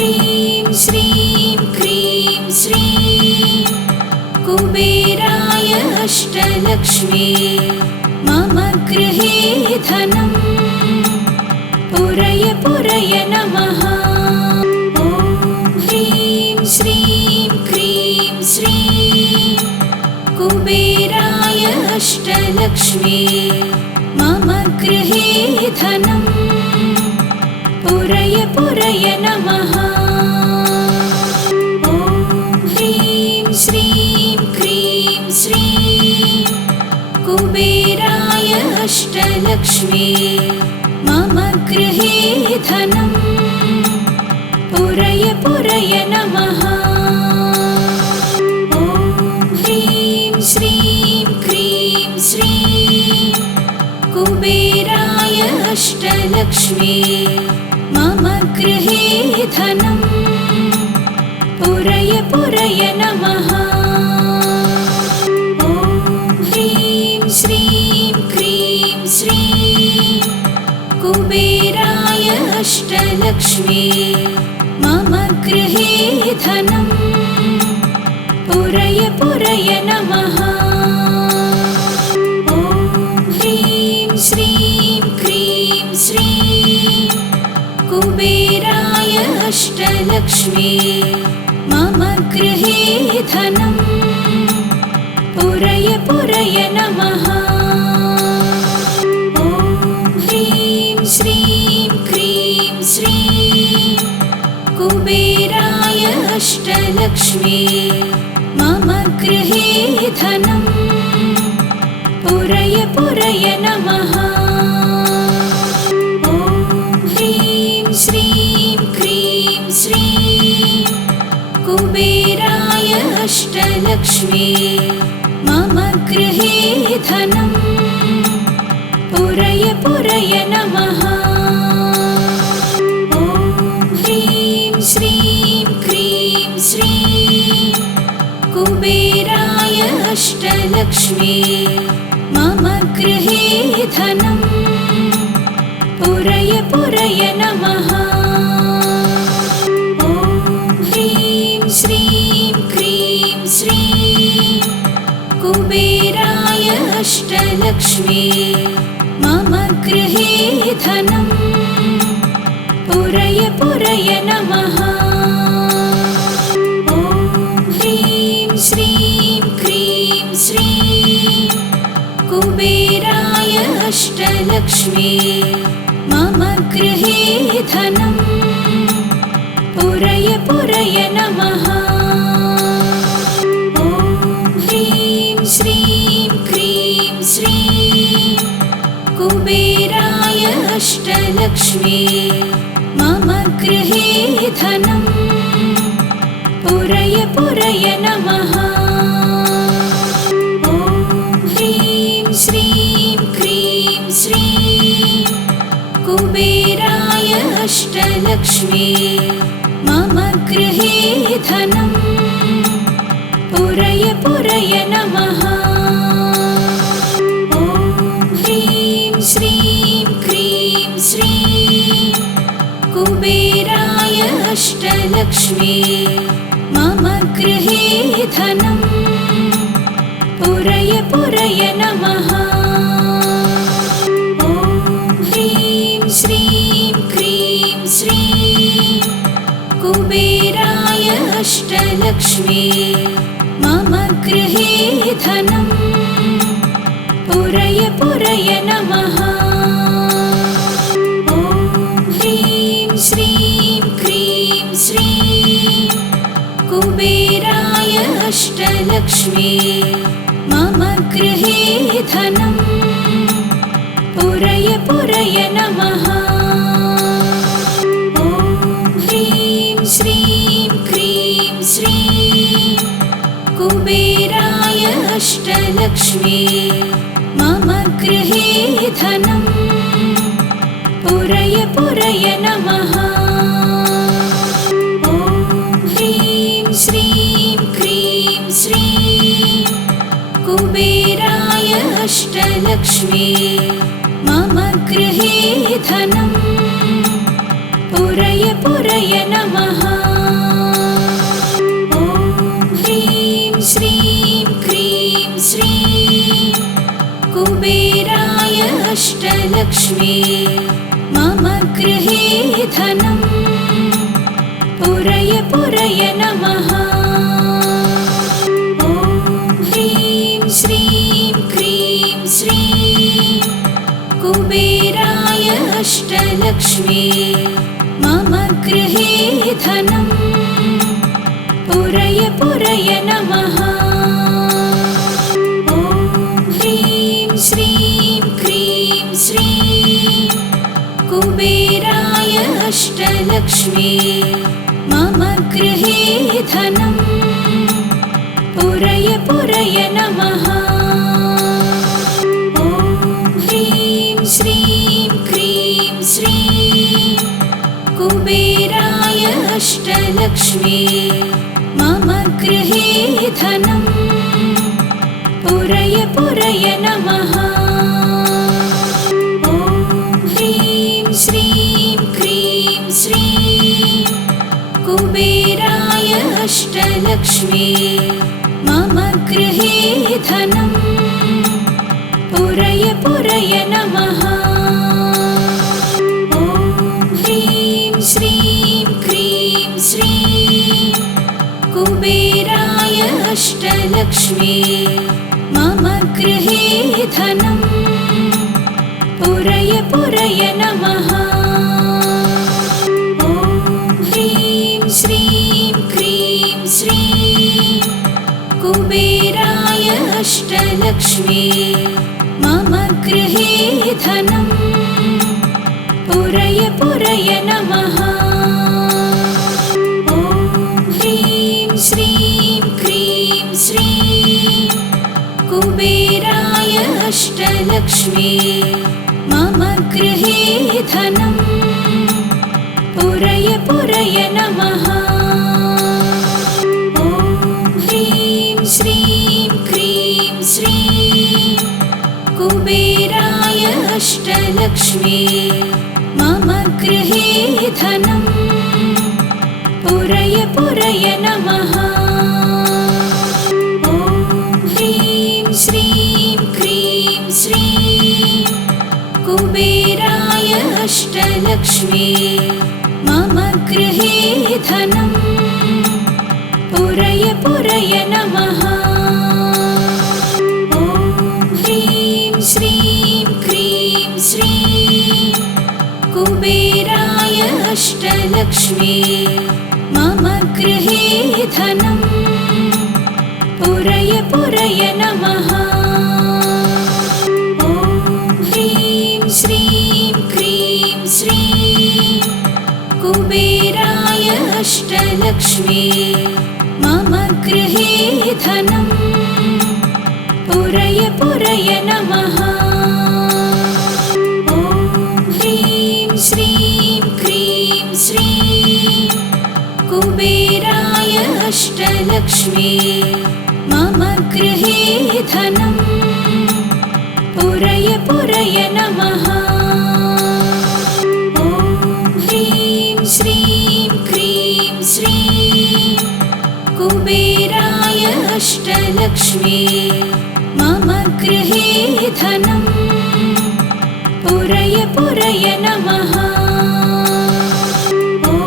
ह्रीं श्रीं क्रीं श्रीं कुबेराय अष्टलक्ष्मी मम गृहे धनं पुरय पुरय नमः। ॐ ह्रीं श्रीं क्रीं श्रीं कुबेराय अष्टलक्ष्मी मम गृहे धनं पुरय पुरय नमः। ॐ ह्रीं श्रीं क्रीं श्रीं कुबेराय अष्टलक्ष्मी मम गृहे धनं पुरय पुरय नमः। ॐ ह्रीं श्रीं क्रीं श्रीं कुबेराय अष्टलक्ष्मी मम गृहे धनं पुरय पुरय नमः। ॐ ह्रीं श्रीं क्रीं श्रीं कुबेराय अष्टलक्ष्मी मम गृहे धनं पुरय पुरय नमः। ॐ ह्रीं श्रीं क्रीं श्रीं कुबेराय अष्टलक्ष्मी मम गृहे धनं पुरय पुरय नमः। ॐ ह्रीं श्रीं क्रीं श्रीं कुबेराय अष्टलक्ष्मी मम गृहे धनं पुरय पुरय नमः। ॐ ह्रीं श्रीं क्रीं श्रीं कुबेराय अष्टलक्ष्मी मम गृहे धनं पुरय पुरय नमः। ॐ ह्रीं श्रीं क्रीं श्रीं कुबेराय अष्टलक्ष्मी मम गृहे धनं पुरय पुरय नमः। ॐ ह्रीं श्रीं क्रीं श्रीं कुबेराय अष्टलक्ष्मी मम गृहे धनं पुरय पुरय नमः। ॐ ह्रीं श्रीं क्रीं श्रीं कुबेराय अष्टलक्ष्मी मम गृहे धनं पुरय पुरय नमः। ॐ ह्रीं श्रीं क्रीं श्रीं कुबेराय अष्टलक्ष्मी मम गृहे धनं पुरय पुरय नमः। ॐ ह्रीं श्रीं क्रीं श्रीं कुबेराय अष्टलक्ष्मी मम गृहे धनं पुरय पुरय नमः। ॐ ह्रीं श्रीं क्रीं श्रीं कुबेराय अष्टलक्ष्मी मम गृहे धनं पुरय पुरय नमः। ॐ ह्रीं श्रीं क्रीं श्रीं कुबेराय अष्टलक्ष्मी मम गृहे धनं पुरय पुरय नमः। ॐ ह्रीं श्रीं क्रीं श्रीं कुबेराय अष्टलक्ष्मी मम गृहे धनं पुरय पुरय नमः। ॐ ह्रीं श्रीं क्रीं श्रीं कुबेराय अष्टलक्ष्मी मम गृहे धनं पुरय पुरय नमः। ॐ ह्रीं श्रीं क्रीं श्रीं कुबेराय अष्टलक्ष्मी मम गृहे धनं पुरय पुरय नमः। ॐ ह्रीं श्रीं क्रीं श्रीं कुबेराय अष्टलक्ष्मी मम गृहे धनम् पुरय पुरय नमः। ॐ ह्रीं श्रीं क्रीं श्रीं कुबेराय अष्टलक्ष्मी मम गृहे धनम् पुरय पुरय नमः। ॐ ह्रीं श्रीं क्रीं श्रीं कुबेराय अष्टलक्ष्मी मम गृहे धनम् पुरय पुरय नमः। ॐ ह्रीं श्रीं क्रीं श्रीं कुबेराय अष्टलक्ष्मी मम गृहे धनम् पुरय पुरय नमः। ॐ ह्रीं श्रीं क्रीं श्रीं कुबेराय अष्टलक्ष्मी मम गृहे धनम् पुरय पुरय नमः। ॐ ह्रीं श्रीं क्रीं श्रीं कुबेराय अष्टलक्ष्मी मम गृहे धनम् पुरय पुरय नमः। ॐ ह्रीं श्रीं क्रीं श्रीं कुबेराय अष्टलक्ष्मी मम गृहे धनम् पुरय पुरय नमः। ॐ ह्रीं श्रीं क्रीं श्रीं कुबेराय अष्टलक्ष्मी मम गृहे धनम् पुरय पुरय नमः। ॐ ह्रीं श्रीं क्रीं श्रीं कुबेराय अष्टलक्ष्मी मम गृहे धनम् पुरय पुरय नमः। ॐ ह्रीं श्रीं क्रीं श्रीं कुबेराय अष्टलक्ष्मी मम गृहे धनम् पुरय पुरय नमः। ॐ ह्रीं श्रीं क्रीं श्रीं कुबेराय अष्टलक्ष्मी मम गृहे धनम् पुरय पुरय नमः। ॐ ह्रीं श्रीं क्रीं श्रीं कुबेराय अष्टलक्ष्मी मम गृहे धनम् पुरय पुरय नमः। ॐ ह्रीं श्रीं क्रीं श्रीं कुबेराय अष्टलक्ष्मी मम गृहे धनम् पुरय पुरय नमः। ॐ ह्रीं श्रीं क्रीं श्रीं कुबेराय अष्टलक्ष्मी मम गृहे धनम् पुरय पुरय नमः। ॐ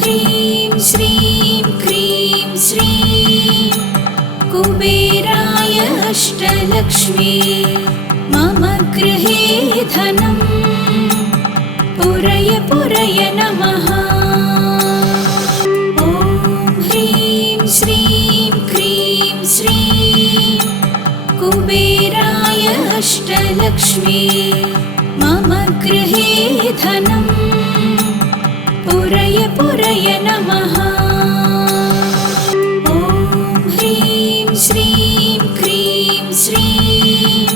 ह्रीं श्रीं क्रीं श्रीं कुबेराय अष्टलक्ष्मी मम गृहे धनम् पुरय पुरय नमः। ॐ ह्रीं श्रीं क्रीं श्रीं कुबेराय अष्टलक्ष्मी मम गृहे धनम् पुरय पुरय नमः। ॐ ह्रीं श्रीं क्रीं श्रीं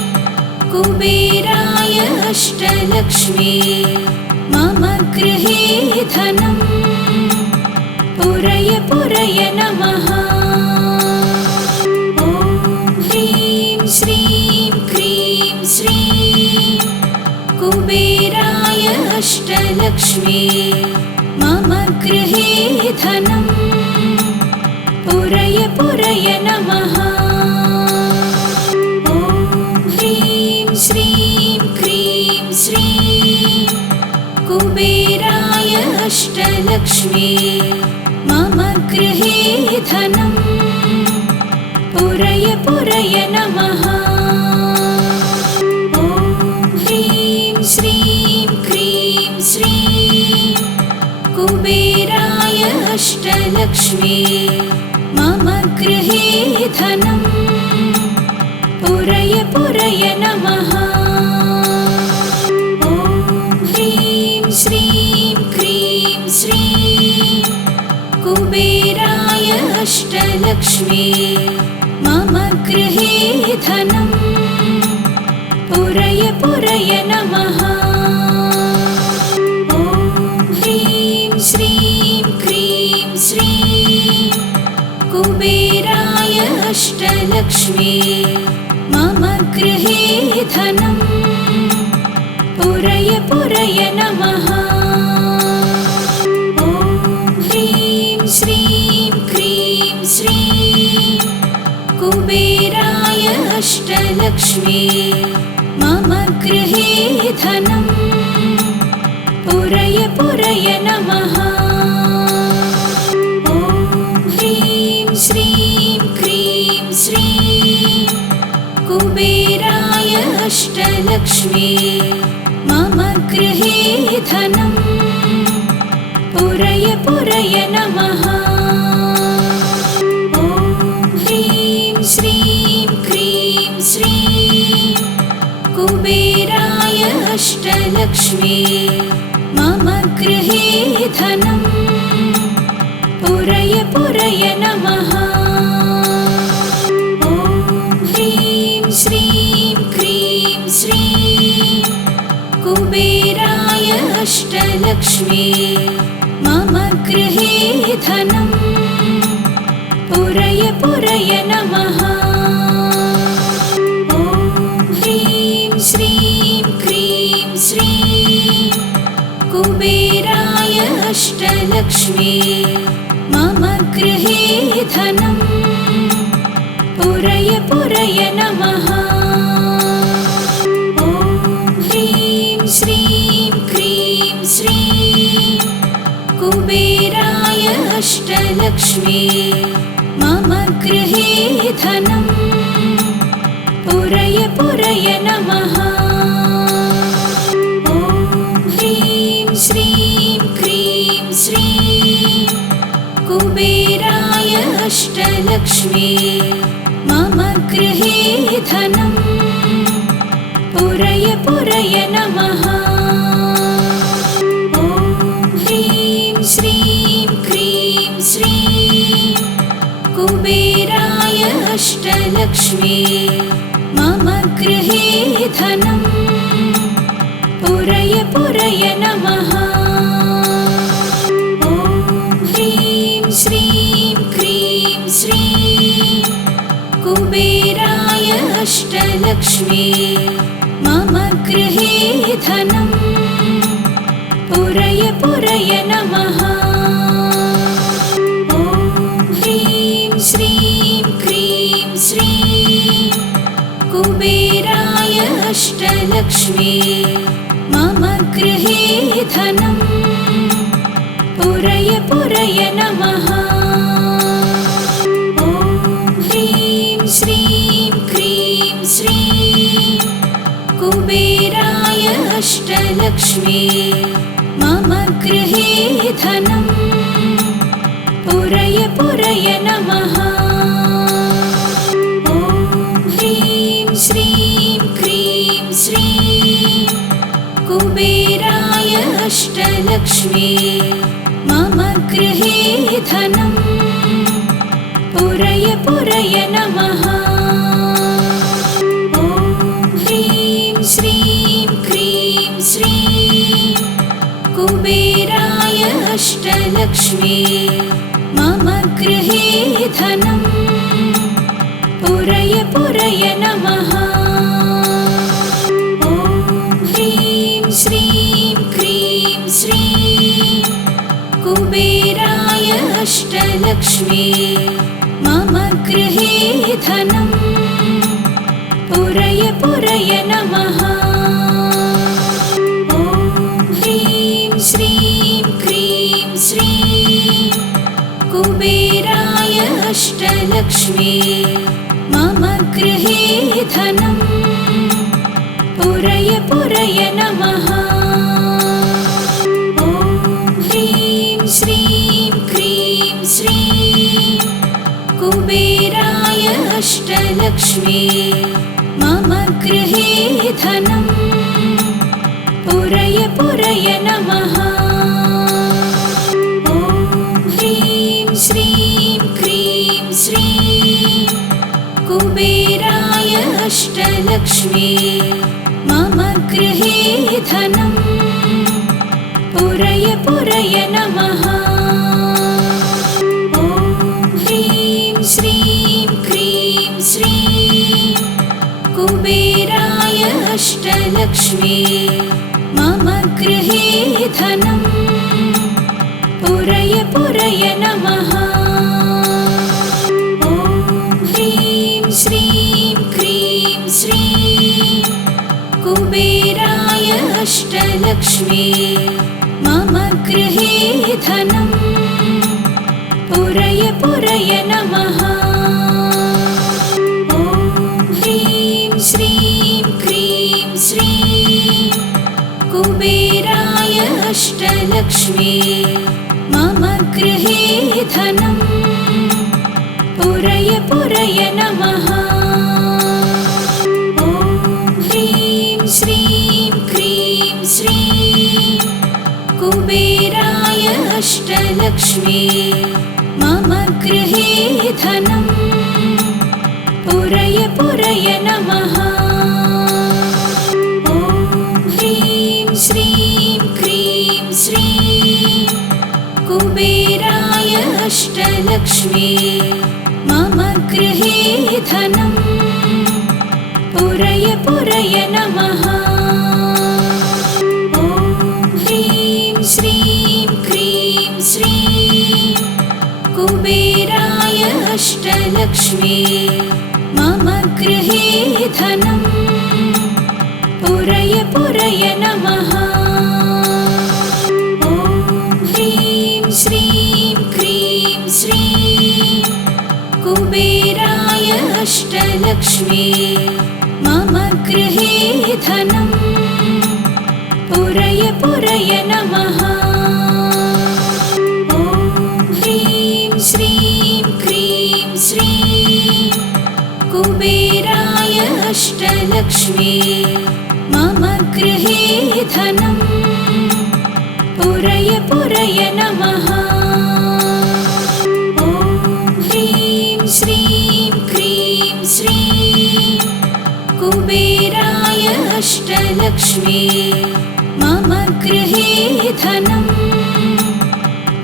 कुबेराय अष्टलक्ष्मी मम गृहे धनम् पुरय पुरय नमः। ॐ ह्रीं श्रीं क्रीं श्रीं कुबेराय अष्टलक्ष्मी मम गृहे धनं पुरय पुरय नमः। ॐ ह्रीं श्रीं क्रीं श्रीं कुबेराय अष्टलक्ष्मी मम गृहे धनं पुरय पुरय नमः। ॐ ह्रीं श्रीं क्रीं श्रीं कुबेराय अष्टलक्ष्मी मम गृहे धनं पुरय पुरय नमः। ॐ ह्रीं श्रीं क्रीं श्रीं कुबेराय अष्टलक्ष्मी मम गृहे धनं पुरय पुरय नमः। ॐ ह्रीं श्रीं क्रीं श्रीं कुबेराय अष्टलक्ष्मी मम गृहे धनं पुरय पुरय नमः। ॐ ह्रीं श्रीं क्रीं श्रीं कुबेराय अष्टलक्ष्मी मम गृहे धनं पुरय पुरय नमः। ॐ ह्रीं श्रीं क्रीं श्रीं कुबेराय अष्टलक्ष्मी मम गृहे धनं पुरय पुरय नमः। ॐ ह्रीं श्रीं क्रीं श्रीं कुबेराय अष्टलक्ष्मी मम गृहे धनं पुरय पुरय नमः। ॐ ह्रीं श्रीं क्रीं श्रीं कुबेराय अष्टलक्ष्मी मम गृहे धनं पुरय पुरय नमः। ॐ ह्रीं श्रीं क्रीं श्रीं कुबेराय अष्टलक्ष्मी मम गृहे धनं पुरय पुरय नमः। ॐ ह्रीं श्रीं क्रीं श्रीं कुबेराय अष्टलक्ष्मी मम गृहे धनं पुरय पुरय नमः। ॐ ह्रीं श्रीं क्रीं श्रीं कुबेराय अष्टलक्ष्मी मम गृहे धनं पुरय पुरय नमः। ॐ ह्रीं श्रीं क्रीं श्रीं कुबेराय अष्टलक्ष्मी मम गृहे धनं पुरय पुरय नमः। ॐ ह्रीं श्रीं क्रीं श्रीं कुबेराय अष्टलक्ष्मी मम गृहे धनं पुरय पुरय नमः। ॐ ह्रीं श्रीं क्रीं श्रीं कुबेराय अष्टलक्ष्मी मम गृहे धनं पुरय पुरय नमः। ॐ ह्रीं श्रीं क्रीं श्रीं कुबेराय अष्टलक्ष्मी मम गृहे धनं पुरय पुरय नमः। ॐ ह्रीं श्रीं क्रीं श्रीं कुबेराय अष्टलक्ष्मी मम गृहे धनं पुरय पुरय नमः। ॐ ह्रीं श्रीं क्रीं श्रीं कुबेराय अष्टलक्ष्मी मम गृहे धनं पुरय पुरय नमः। ॐ ह्रीं श्रीं क्रीं श्रीं कुबेराय अष्टलक्ष्मी मम गृहे धनम् पुरय पुरय नमः। ॐ ह्रीं श्रीं क्रीं श्रीं कुबेराय अष्टलक्ष्मी मम गृहे धनम् पुरय पुरय नमः। ॐ ह्रीं श्रीं क्रीं श्रीं कुबेराय अष्टलक्ष्मी मम गृहे धनम् पुरय पुरय नमः। ॐ ह्रीं श्रीं क्रीं श्रीं कुबेराय अष्टलक्ष्मी मम गृहे धनम् पुरय पुरय नमः। ॐ ह्रीं श्रीं क्रीं श्रीं कुबेराय अष्टलक्ष्मी मम गृहे धनम् पुरय पुरय नमः। ॐ ह्रीं श्रीं क्रीं श्रीं कुबेराय अष्टलक्ष्मी मम गृहे धनम् पुरय पुरय नमः। ॐ ह्रीं श्रीं क्रीं श्रीं कुबेराय अष्टलक्ष्मी मम गृहे धनम् पुरय पुरय नमः। ॐ ह्रीं श्रीं क्रीं श्रीं कुबेराय अष्टलक्ष्मी मम गृहे धनम् पुरय पुरय नमः। ॐ ह्रीं श्रीं क्रीं श्रीं कुबेराय अष्टलक्ष्मी मम गृहे धनम् पुरय पुरय नमः। ॐ ह्रीं श्रीं क्रीं श्रीं कुबेराय अष्टलक्ष्मी मम गृहे धनम् पुरय पुरय नमः। ॐ ह्रीं श्रीं क्रीं श्रीं कुबेराय अष्टलक्ष्मी मम गृहे धनम् पुरय पुरय नमः। ॐ ह्रीं श्रीं क्रीं श्रीं कुबेराय अष्टलक्ष्मी मम गृहे धनम् पुरय पुरय नमः। ॐ ह्रीं श्रीं क्रीं श्रीं कुबेराय अष्टलक्ष्मी मम गृहे धनम्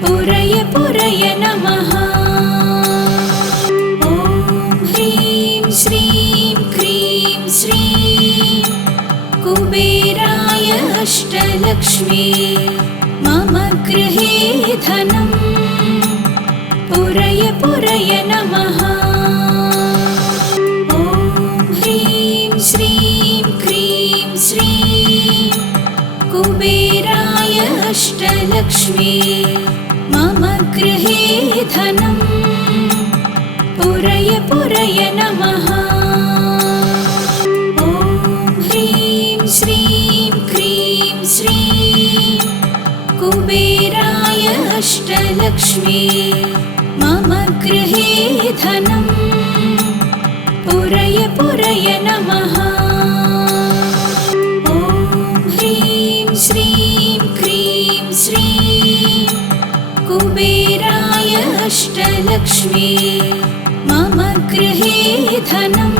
पुरय पुरय नमः। ॐ ह्रीं श्रीं क्रीं श्रीं कुबेराय अष्टलक्ष्मी मम गृहे धनम् पुरय पुरय नमः। ॐ ह्रीं श्रीं क्रीं श्रीं कुबेराय अष्टलक्ष्मी मम गृहे धनम् पुरय पुरय नमः। ॐ ह्रीं श्रीं क्रीं श्रीं कुबेराय अष्टलक्ष्मी मम गृहे धनम् पुरय पुरय नमः। ॐ ह्रीं श्रीं क्रीं श्रीं कुबेराय अष्टलक्ष्मी मम गृहे धनम्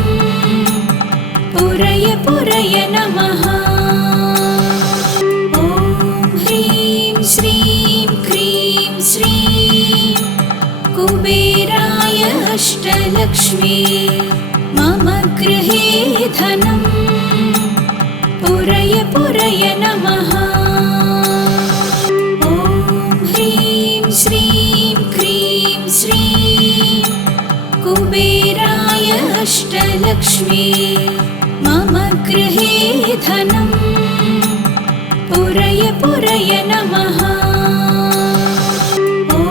पुरय पुरय नमः। ॐ ह्रीं श्रीं क्रीं श्रीं कुबेराय अष्टलक्ष्मी मम गृहे धनम् पुरय पुरय नमः। ॐ ह्रीं श्रीं क्रीं श्रीं कुबेराय अष्टलक्ष्मी मम गृहे धनं पुरय पुरय नमः। ॐ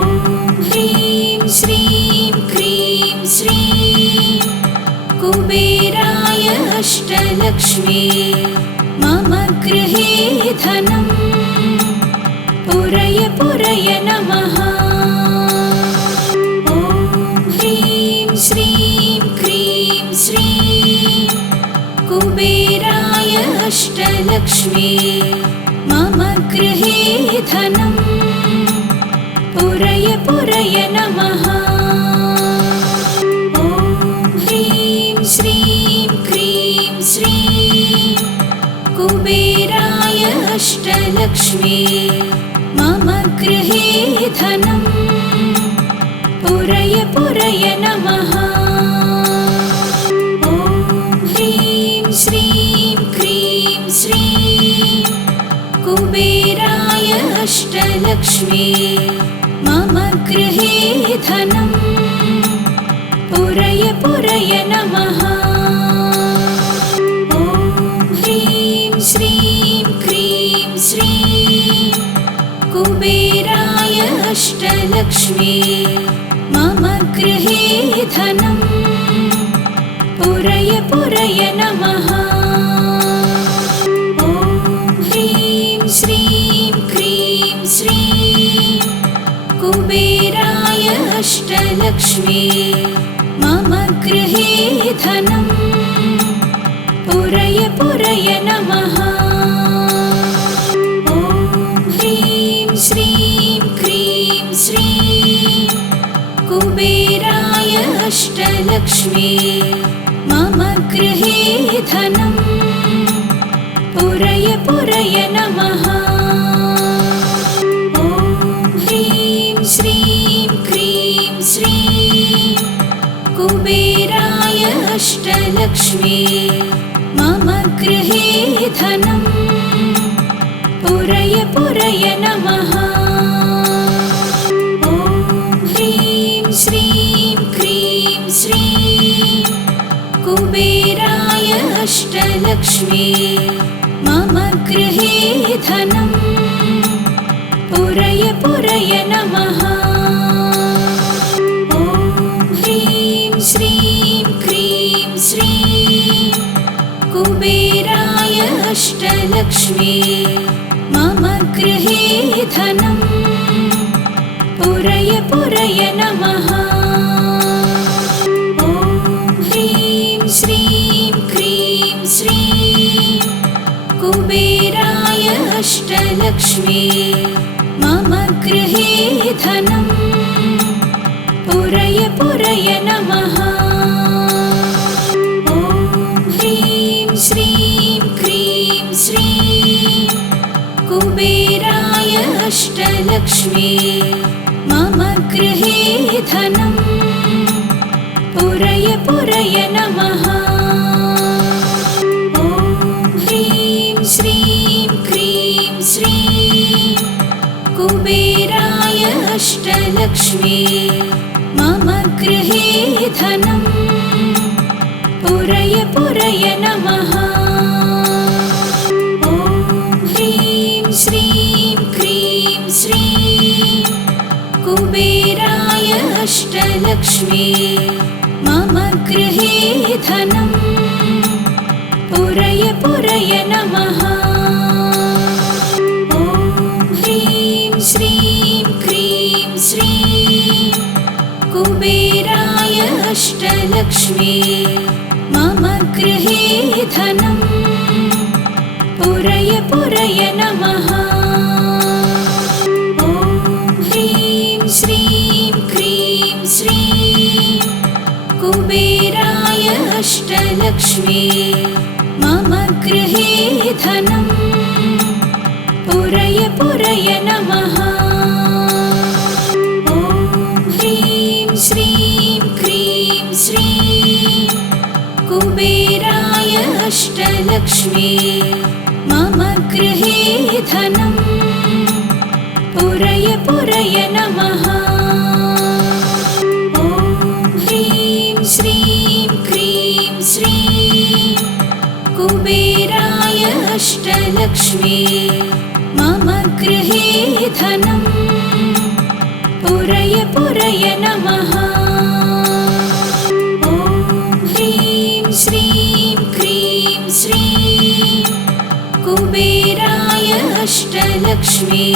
ह्रीं श्रीं क्रीं श्रीं कुबेराय अष्टलक्ष्मी मम गृहे धनं पुरय पुरय नमः। ॐ ह्रीं श्रीं क्रीं श्रीं कुबेराय अष्टलक्ष्मी मम गृहे धनं पुरय पुरय नमः। ॐ ह्रीं श्रीं क्रीं श्रीं कुबेराय अष्टलक्ष्मी मम गृहे धनं पुरय पुरय नमः। ॐ ह्रीं श्रीं क्रीं श्रीं कुबेराय अष्टलक्ष्मी मम गृहे धनं पुरय पुरय नमः। ॐ ह्रीं श्रीं क्रीं श्रीं कुबेराय अष्टलक्ष्मी मम गृहे धनं पुरय पुरय नमः। ॐ ह्रीं श्रीं क्रीं श्रीं कुबेराय अष्टलक्ष्मी मम गृहे धनं पुरय पुरय नमः। ॐ ह्रीं श्रीं क्रीं श्रीं कुबेराय अष्टलक्ष्मी मम गृहे धनं पुरय पुरय नमः। ॐ ह्रीं श्रीं क्रीं श्रीं कुबेराय अष्टलक्ष्मी मम गृहे धनं पुरय पुरय नमः। ॐ ह्रीं श्रीं क्रीं श्रीं कुबेराय अष्टलक्ष्मी मम गृहे धनं पुरय पुरय नमः। ॐ ह्रीं श्रीं क्रीं श्रीं कुबेराय अष्टलक्ष्मी मम गृहे धनं पुरय पुरय नमः। ॐ ह्रीं श्रीं क्रीं श्रीं कुबेराय अष्टलक्ष्मी मम गृहे धनं पुरय पुरय नमः। ॐ ह्रीं श्रीं क्रीं श्रीं कुबेराय अष्टलक्ष्मी मम गृहे धनं पुरय पुरय नमः। ॐ ह्रीं श्रीं क्रीं श्रीं कुबेराय अष्टलक्ष्मी मम गृहे धनं पुरय पुरय नमः। ॐ ह्रीं श्रीं क्रीं श्रीं कुबेराय अष्टलक्ष्मी मम गृहे धनं पुरय पुरय नमः। ॐ ह्रीं श्रीं क्रीं श्रीं कुबेराय अष्टलक्ष्मी मम गृहे धनं पुरय पुरय नमः। ॐ ह्रीं श्रीं क्रीं श्रीं कुबेराय अष्टलक्ष्मी मम गृहे धनं पुरय पुरय नमः। ॐ ह्रीं श्रीं क्रीं श्रीं कुबेराय अष्टलक्ष्मी मम गृहे धनं पुरय पुरय नमः। अष्टलक्ष्मी मम गृहे धनं पुरय पुरय नमः। ॐ ह्रीं श्रीं क्रीं श्रीं कुबेराय अष्टलक्ष्मी।